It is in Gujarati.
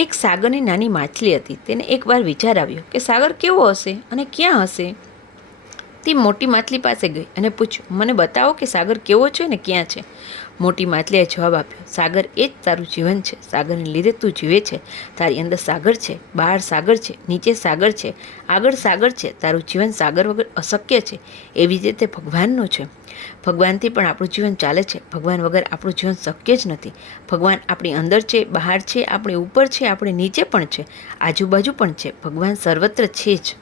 એક સાગરની નાની માછલી હતી. તેને એકવાર વિચાર આવ્યો કે સાગર કેવો હશે અને ક્યાં હશે. તે મોટી માછલી પાસે ગઈ અને પૂછ્યું, મને બતાવો કે સાગર કેવો છે ને ક્યાં છે. મોટી માછલીએ જવાબ આપ્યો, સાગર એ જ તારું જીવન છે. સાગરને લીધે તું જીવે છે. તારી અંદર સાગર છે, બહાર સાગર છે, નીચે સાગર છે, આગળ સાગર છે. તારું જીવન સાગર વગર અશક્ય છે. એવી જ રીતે ભગવાનનું છે. ભગવાનથી પણ આપણું જીવન ચાલે છે. ભગવાન વગર આપણું જીવન શક્ય જ નથી. ભગવાન આપણી અંદર છે, બહાર છે, આપણી ઉપર છે, આપણી નીચે પણ છે, આજુબાજુ પણ છે. ભગવાન સર્વત્ર છે જ.